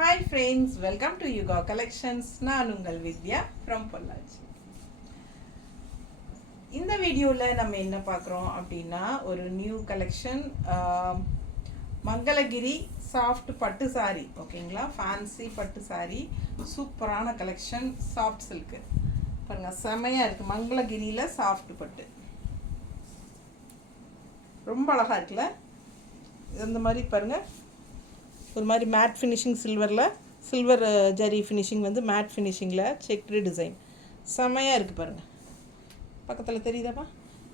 Hi friends, welcome to Yuga collections. நான் உங்கள் வித்யா from Pollachi. இந்த வீடியோவில் நம்ம என்ன பார்க்குறோம் அப்படின்னா, ஒரு நியூ கலெக்ஷன் மங்களகிரி சாஃப்ட் பட்டு சாரி. ஓகேங்களா, ஃபேன்சி பட்டு சாரி, சூப்பரான கலெக்ஷன். சாஃப்ட் சில்க்கு பாருங்கள், செமையாக இருக்குது. மங்களகிரியில் சாஃப்ட் பட்டு ரொம்ப அழகாக இருக்குல்ல. இந்த மாதிரி பாருங்கள், ஒரு மாதிரி matte finishing, silver zari finishing வந்து மேட் ஃபினிஷிங்கில் செக்டு டிசைன் செமையாக இருக்குது பாருங்கள். பக்கத்தில் தெரியுதாப்பா,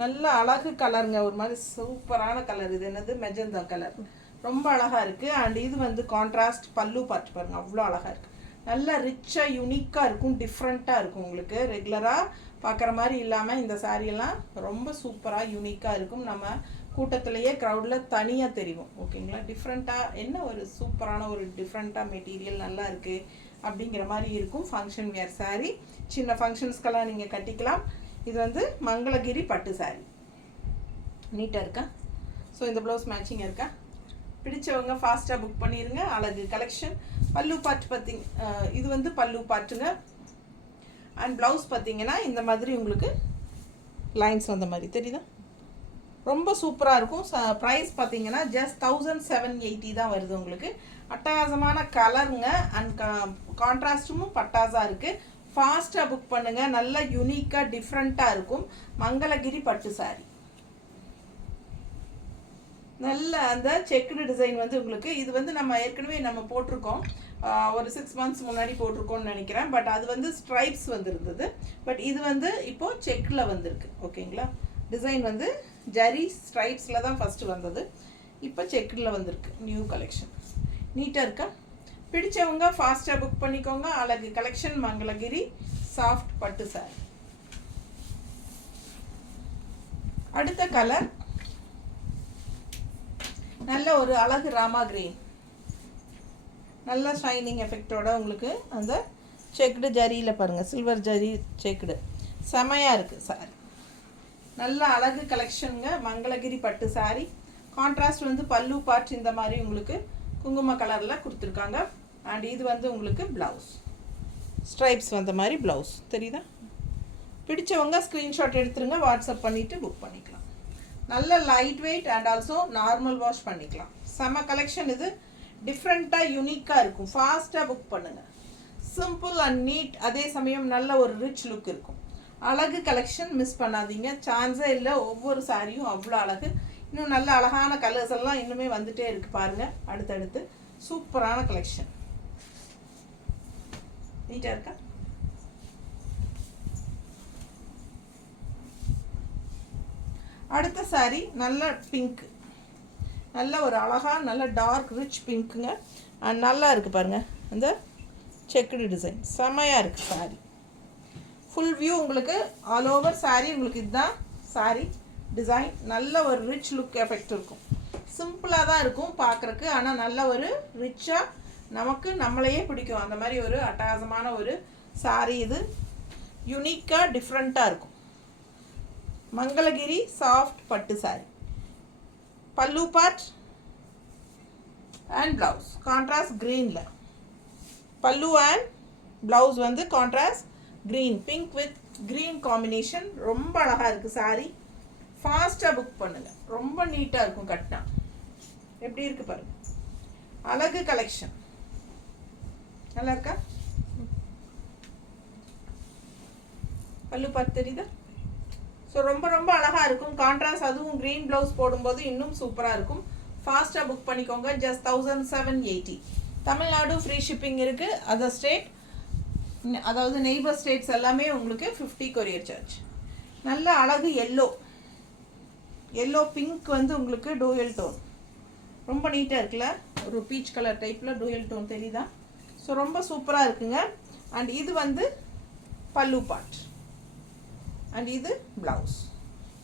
நல்ல அழகு கலருங்க, ஒரு மாதிரி சூப்பரான கலர். இது என்னது, மெஜந்தா கலர், ரொம்ப அழகாக இருக்குது. அண்ட் இது வந்து கான்ட்ராஸ்ட் பல்லு பார்த்து பாருங்கள், அவ்வளோ அழகாக இருக்குது. நல்லா ரிச்சாக யூனிக்காக இருக்கும், டிஃப்ரெண்ட்டாக இருக்கும். உங்களுக்கு ரெகுலராக பார்க்குற மாதிரி இல்லாமல் இந்த சாரியெல்லாம் ரொம்ப சூப்பராக யூனிக்காக இருக்கும். நம்ம கூட்டத்திலேயே க்ரௌடில் தனியாக தெரியும். ஓகேங்களா, டிஃப்ரெண்ட்டாக என்ன ஒரு சூப்பரான ஒரு டிஃப்ரெண்ட்டாக மெட்டீரியல் நல்லா இருக்குது அப்படிங்கிற மாதிரி இருக்கும். ஃபங்க்ஷன் வேர் சாரீ, சின்ன ஃபங்க்ஷன்ஸ்க்கெல்லாம் நீங்கள் கட்டிக்கலாம். இது வந்து மங்களகிரி பட்டு சாரீ, நீட்டாக இருக்கா. ஸோ இந்த ப்ளவுஸ் மேட்சிங்காக இருக்கா. பிடிச்சவங்க ஃபாஸ்ட்டாக புக் பண்ணிடுங்க. அழகு கலெக்ஷன். பல்லு பார்ட் பார்த்திங்க, இது வந்து பல்லு பார்ட்டுங்க. அண்ட் ப்ளவுஸ் பார்த்திங்கன்னா இந்த மாதிரி உங்களுக்கு லைன்ஸ் வந்த மாதிரி தெரியுதா, ரொம்ப சூப்பராக இருக்கும். ப்ரைஸ் பார்த்தீங்கன்னா ஜஸ்ட் 1780 தான் வருது உங்களுக்கு. அட்டகாசமான கலருங்க. அண்ட் கான்ட்ராஸ்டும் பட்டாஸாக இருக்குது. ஃபாஸ்ட்டாக புக் பண்ணுங்கள். நல்ல யூனிக்காக டிஃப்ரெண்ட்டாக இருக்கும். மங்களகிரி பட்டு சாரி, நல்ல அந்த செக்குடு டிசைன் வந்து உங்களுக்கு. இது வந்து நம்ம ஏற்கனவே நம்ம போட்டிருக்கோம், ஒரு 6 months முன்னாடி போட்டிருக்கோம்னு நினைக்கிறேன். பட் அது வந்து ஸ்ட்ரைப்ஸ் வந்துருந்தது. பட் இது வந்து இப்போது செக்கில் வந்திருக்கு. ஓகேங்களா, டிசைன் வந்து ஜரி ஸ்ட்ரைப்ஸில் தான் ஃபஸ்ட்டு வந்தது, இப்போ செக்கில் வந்திருக்கு. நியூ கலெக்ஷன் நீட்டாக இருக்கா. பிடிச்சவங்க ஃபாஸ்ட்டாக புக் பண்ணிக்கோங்க. அழகு கலெக்ஷன், மங்களகிரி சாஃப்ட் பட்டு சாரி. அடுத்த கலர் நல்ல ஒரு அழகு ராமா கிரீன், நல்ல ஷைனிங் எஃபெக்டோட உங்களுக்கு அந்த செக்குடு ஜரியில் பாருங்கள், சில்வர் ஜரி செக்குடு செமையாக இருக்குது சாரி. நல்ல அழகு கலெக்ஷனுங்க, மங்களகிரி பட்டு சாரி. கான்ட்ராஸ்ட் வந்து பல்லு பார்ட் இந்த மாதிரி உங்களுக்கு குங்கும கலரில் கொடுத்துருக்காங்க. அண்ட் இது வந்து உங்களுக்கு ப்ளவுஸ், ஸ்ட்ரைப்ஸ் வந்த மாதிரி ப்ளவுஸ் தெரியுதா. பிடிச்சவங்க ஸ்க்ரீன்ஷாட் எடுத்துருங்க, வாட்ஸ்அப் பண்ணிவிட்டு புக் பண்ணிக்கலாம். நல்ல light weight and also normal wash பண்ணிக்கலாம். செம கலெக்ஷன் இது, டிஃப்ரெண்ட்டாக யூனிக்காக இருக்கும். ஃபாஸ்ட்டாக புக் பண்ணுங்கள். சிம்பிள் அண்ட் நீட், அதே சமயம் நல்ல ஒரு ரிச் லுக் இருக்கும். அழகு கலெக்ஷன், மிஸ் பண்ணாதீங்க, சான்ஸே இல்லை. ஒவ்வொரு சாரியும் அவ்வளோ அழகு. இன்னும் நல்ல அழகான கலர்ஸ் எல்லாம் இன்னுமே வந்துட்டே இருக்குது பாருங்கள். அடுத்தடுத்து சூப்பரான கலெக்ஷன், நீட்டாக இருக்கா. அடுத்த சாரி நல்ல பிங்க், நல்ல ஒரு அழகாக நல்ல டார்க் ரிச் பிங்க்குங்க. அண்ட் நல்லா இருக்குது பாருங்கள், அந்த செக்குடு டிசைன் செமையாக இருக்குது சாரி. ஃபுல் வியூ உங்களுக்கு ஆல் ஓவர் சாரீ உங்களுக்கு இதுதான் சாரீ டிசைன். நல்ல ஒரு ரிச் லுக் எஃபெக்ட் இருக்கும். சிம்பிளாக தான் இருக்கும் பார்க்குறக்கு, ஆனால் நல்ல ஒரு ரிச்சாக நமக்கு நம்மளையே பிடிக்கும் அந்த மாதிரி ஒரு அட்டகாசமான ஒரு சாரீ. இது யூனிக்காக டிஃப்ரெண்ட்டாக இருக்கும். மங்களகிரி சாஃப்ட் பட்டு சாரி. பல்லு பார்ட் அண்ட் ப்ளவுஸ் கான்ட்ராஸ்ட் க்ரீனில். பல்லு அண்ட் ப்ளவுஸ் வந்து contrast green, pink with green combination. ரொம்ப அழகாக இருக்குது சாரி. ஃபாஸ்ட்டாக புக் பண்ணுங்கள், ரொம்ப நீட்டாக இருக்கும் கட்டினா. எப்படி இருக்குது பாருங்கள், அழகு கலெக்ஷன். நல்லா இருக்கா. பல்லு பார்த்து தெரியுதா. ஸோ ரொம்ப ரொம்ப அழகாக இருக்கும். கான்ட்ராஸ்ட், அதுவும் க்ரீன் ப்ளவுஸ் போடும்போது இன்னும் சூப்பராக இருக்கும். ஃபாஸ்ட்டாக புக் பண்ணிக்கோங்க. ஜஸ்ட் 1780. தமிழ்நாடு ஃப்ரீ ஷிப்பிங் இருக்குது. அதர் ஸ்டேட், அதாவது நெய்பர் ஸ்டேட்ஸ் எல்லாமே உங்களுக்கு 50 கொரியர் சார்ஜ். நல்ல அழகு எல்லோ, எல்லோ பிங்க் வந்து உங்களுக்கு டூயல் டோன், ரொம்ப நீட்டாக இருக்குல்ல. ஒரு பீச் கலர் டைப்பில் டூயல் டோன் தெரியுதா. ஸோ ரொம்ப சூப்பராக இருக்குங்க. அண்ட் இது வந்து பல்லு பார்ட் அண்ட் இது ப்ளவுஸ்.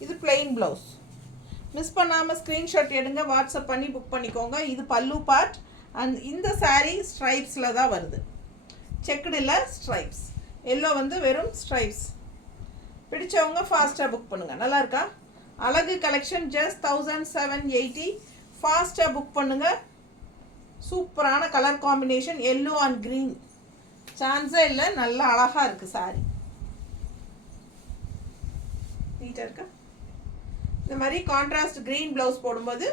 இது பிளெயின் ப்ளவுஸ். மிஸ் பண்ணாமல் ஸ்க்ரீன்ஷாட் எடுங்க, வாட்ஸ்அப் பண்ணி புக் பண்ணிக்கோங்க. இது பல்லு பார்ட். அண்ட் இந்த சாரீ ஸ்ட்ரைப்ஸில் தான் வருது, செக்குடு இல்லை, ஸ்ட்ரைப்ஸ். எல்லோ வந்து வெறும் ஸ்ட்ரைப்ஸ். பிடிச்சவங்க ஃபாஸ்ட்டாக புக் பண்ணுங்கள். நல்லா இருக்கா. அழகு கலெக்ஷன், ஜஸ்ட் 1780. ஃபாஸ்ட்டாக புக் பண்ணுங்கள். சூப்பரான colour combination, yellow and green. சான்ஸே இல்லை, நல்லா அழகாக இருக்குது சாரி. நீட்டாக இருக்கா? இந்த மாதிரி கான்ட்ராஸ்ட் க்ரீன் ப்ளவுஸ் போடும்போது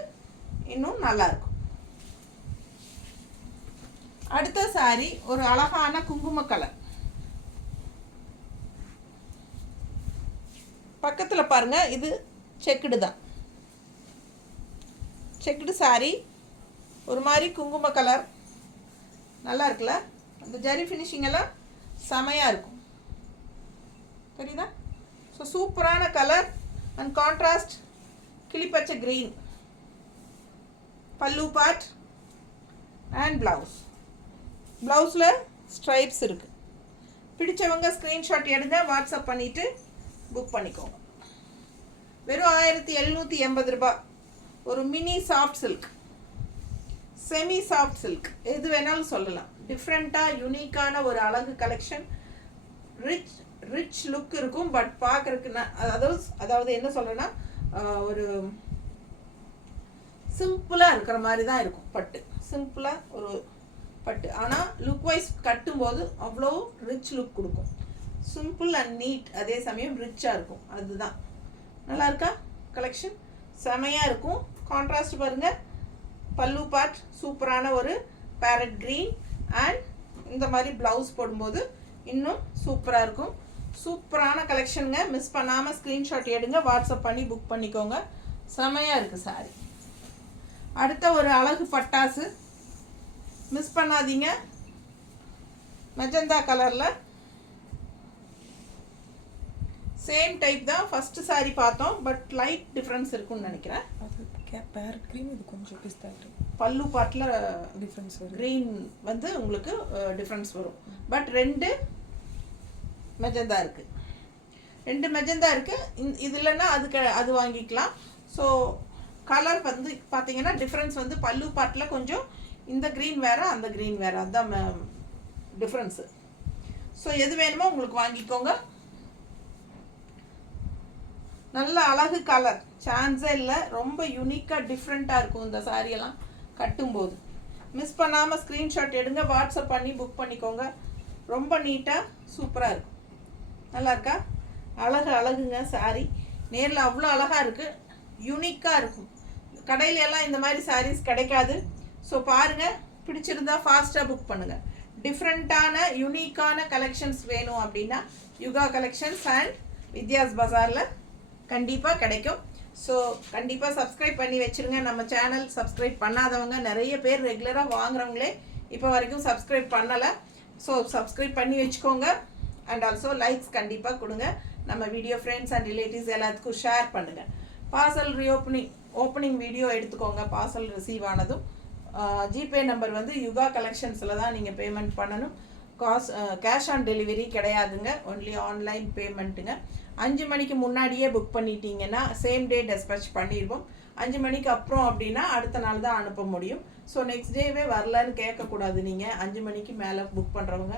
இன்னும் நல்லாயிருக்கும். அடுத்த சாரி ஒரு அழகான குங்கும கலர். பக்கத்தில் பாருங்கள், இது செக்குடு தான். செக்குடு சாரி, ஒரு மாதிரி குங்கும கலர், நல்லா இருக்குல்ல? அந்த ஜரி ஃபினிஷிங் எல்லாம் செமையாக இருக்கும், தெரியுதா? ஸோ சூப்பரான கலர் அண்ட் கான்ட்ராஸ்ட் கிளிப்பச்சை க்ரீன். பல்லு பார்ட் அண்ட் ப்ளவுஸ். ப்ளவுஸில் ஸ்ட்ரைப்ஸ் இருக்குது. பிடிச்சவங்க ஸ்க்ரீன்ஷாட் எடுங்க, வாட்ஸ்அப் பண்ணிவிட்டு புக் பண்ணிக்கோங்க. வெறும் 1780 ரூபா. ஒரு mini soft silk, semi soft silk, எது வேணாலும் சொல்லலாம். டிஃப்ரெண்ட்டாக யூனிக்கான ஒரு அழகு கலெக்ஷன். ரிச் லுக் இருக்கும், பட் பார்க்குறதுக்கு அதாவது என்ன சொல்கிறேன்னா, ஒரு சிம்பிளாக இருக்கிற மாதிரி தான் இருக்கும் பட்டு. சிம்பிளாக ஒரு பட்டு, ஆனால் லுக் வைஸ் கட்டும்போது அவ்வளோ ரிச் லுக் கொடுக்கும். சிம்பிள் அண்ட் நீட், அதே சமயம் ரிச்சாக இருக்கும். அதுதான் நல்லா இருக்கா கலெக்ஷன்? செமையாக இருக்கும். கான்ட்ராஸ்ட் பாருங்கள். பல்லு பார்ட் சூப்பரான ஒரு பேரட் க்ரீன் அண்ட் இந்த மாதிரி ப்ளவுஸ் போடும்போது இன்னும் சூப்பராக இருக்கும். சூப்பரான கலெக்ஷனுங்க. மிஸ் பண்ணாமல் ஸ்க்ரீன்ஷாட் எடுங்க, வாட்ஸ்அப் பண்ணி புக் பண்ணிக்கோங்க. செமையாக இருக்குது சாரி. அடுத்த ஒரு அழகு பட்டாசு, மிஸ் பண்ணாதீங்க. மெஜந்தா கலரில் சேம் டைப் தான் ஃபஸ்ட்டு சாரி பார்த்தோம், பட் லைட் டிஃப்ரென்ஸ் இருக்குன்னு நினைக்கிறேன். அது பேரட் க்ரீன், இது கொஞ்சம் பிஸ்தா க்ரீன். பல்லு பாட்டில் டிஃப்ரென்ஸ் வரும். க்ரீன் வந்து உங்களுக்கு டிஃப்ரென்ஸ் வரும். பட் 2 மெஜந்தா இருக்குது. 2 மெஜந்தா இருக்குது. இது இல்லைன்னா அது வாங்கிக்கலாம். ஸோ கலர் வந்து பார்த்தீங்கன்னா டிஃப்ரென்ஸ் வந்து பல்லு பாட்டில் கொஞ்சம் இந்த க்ரீன் வேறு, அந்த க்ரீன் வேறு, அதுதான் டிஃப்ரென்ஸு. ஸோ எது வேணுமோ உங்களுக்கு வாங்கிக்கோங்க. நல்ல அழகு கலர், சான்ஸே இல்லை. ரொம்ப யூனிக்காக டிஃப்ரெண்ட்டாக இருக்கும் இந்த சாரியெல்லாம் கட்டும்போது. மிஸ் பண்ணாமல் ஸ்க்ரீன்ஷாட் எடுங்க, வாட்ஸ்அப் பண்ணி புக் பண்ணிக்கோங்க. ரொம்ப நீட்டாக சூப்பராக இருக்கும். நல்லா இருக்கா? அழகுங்க சாரி. நேரில் அவ்வளோ அழகாக இருக்குது, யூனிக்காக இருக்கும். கடையில எல்லாம் இந்த மாதிரி சாரீஸ் கிடைக்காது. ஸோ பாருங்கள், பிடிச்சிருந்தா ஃபாஸ்ட்டாக புக் பண்ணுங்கள். டிஃப்ரெண்ட்டான யூனிக்கான கலெக்ஷன்ஸ் வேணும் அப்படின்னா யுகா கலெக்ஷன்ஸ் அண்ட் வித்யாஸ் பஜாரில் கண்டிப்பாக கிடைக்கும். ஸோ கண்டிப்பாக சப்ஸ்கிரைப் பண்ணி வச்சுருங்க. நம்ம சேனல் சப்ஸ்கிரைப் பண்ணாதவங்க நிறைய பேர், ரெகுலராக வாங்குறவங்களே இப்போ வரைக்கும் சப்ஸ்கிரைப் பண்ணலை. ஸோ சப்ஸ்கிரைப் பண்ணி வச்சுக்கோங்க. அண்ட் ஆல்சோ லைக்ஸ் கண்டிப்பாக கொடுங்க. நம்ம வீடியோ ஃப்ரெண்ட்ஸ் அண்ட் ரிலேட்டிவ்ஸ் எல்லாத்துக்கும் ஷேர் பண்ணுங்கள். பார்சல் ஓப்பனிங் வீடியோ எடுத்துக்கோங்க. பார்சல் ரிசீவ் ஆனதும் ஜிபே நம்பர் வந்து யுகா கலெக்ஷன்ஸில் தான் நீங்கள் பேமெண்ட் பண்ணணும். கேஷ் ஆன் டெலிவரி கிடையாதுங்க, ஒன்லி ஆன்லைன் பேமெண்ட்டுங்க. 5 மணிக்கு முன்னாடியே புக் பண்ணிட்டீங்கன்னா சேம் டே டெஸ்பேச் பண்ணிடுவோம். 5 மணிக்கு அப்புறம் அப்படின்னா அடுத்த நாள் தான் அனுப்ப முடியும். ஸோ நெக்ஸ்ட் டேவே வரலன்னு கேட்கக்கூடாது. நீங்கள் 5 மணிக்கு மேலே புக் பண்ணுறவங்க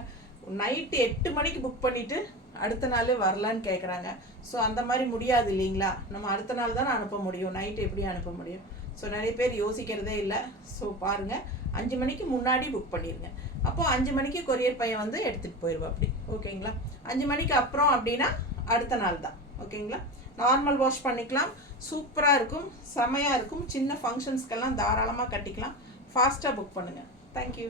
நைட்டு 8 மணிக்கு புக் பண்ணிவிட்டு அடுத்த நாளே வரலான்னு கேட்குறாங்க. ஸோ அந்த மாதிரி முடியாது இல்லைங்களா? நம்ம அடுத்த நாள் தானே அனுப்ப முடியும், நைட்டு எப்படி அனுப்ப முடியும்? ஸோ நிறைய பேர் யோசிக்கிறதே இல்லை. ஸோ பாருங்கள், 5 மணிக்கு முன்னாடி புக் பண்ணிடுங்க. அப்போது 5 மணிக்கு கொரியர் பையன் வந்து எடுத்துகிட்டு போயிடுவோம் அப்படி, ஓகேங்களா? 5 மணிக்கு அப்புறம் அப்படின்னா அடுத்த நாள் தான், ஓகேங்களா? நார்மல் வாஷ் பண்ணிக்கலாம். சூப்பராக இருக்கும், செமையாக இருக்கும். சின்ன ஃபங்க்ஷன்ஸ்க்கெல்லாம் தாராளமாக கட்டிக்கலாம். ஃபாஸ்ட்டாக புக் பண்ணுங்கள். தேங்க்யூ.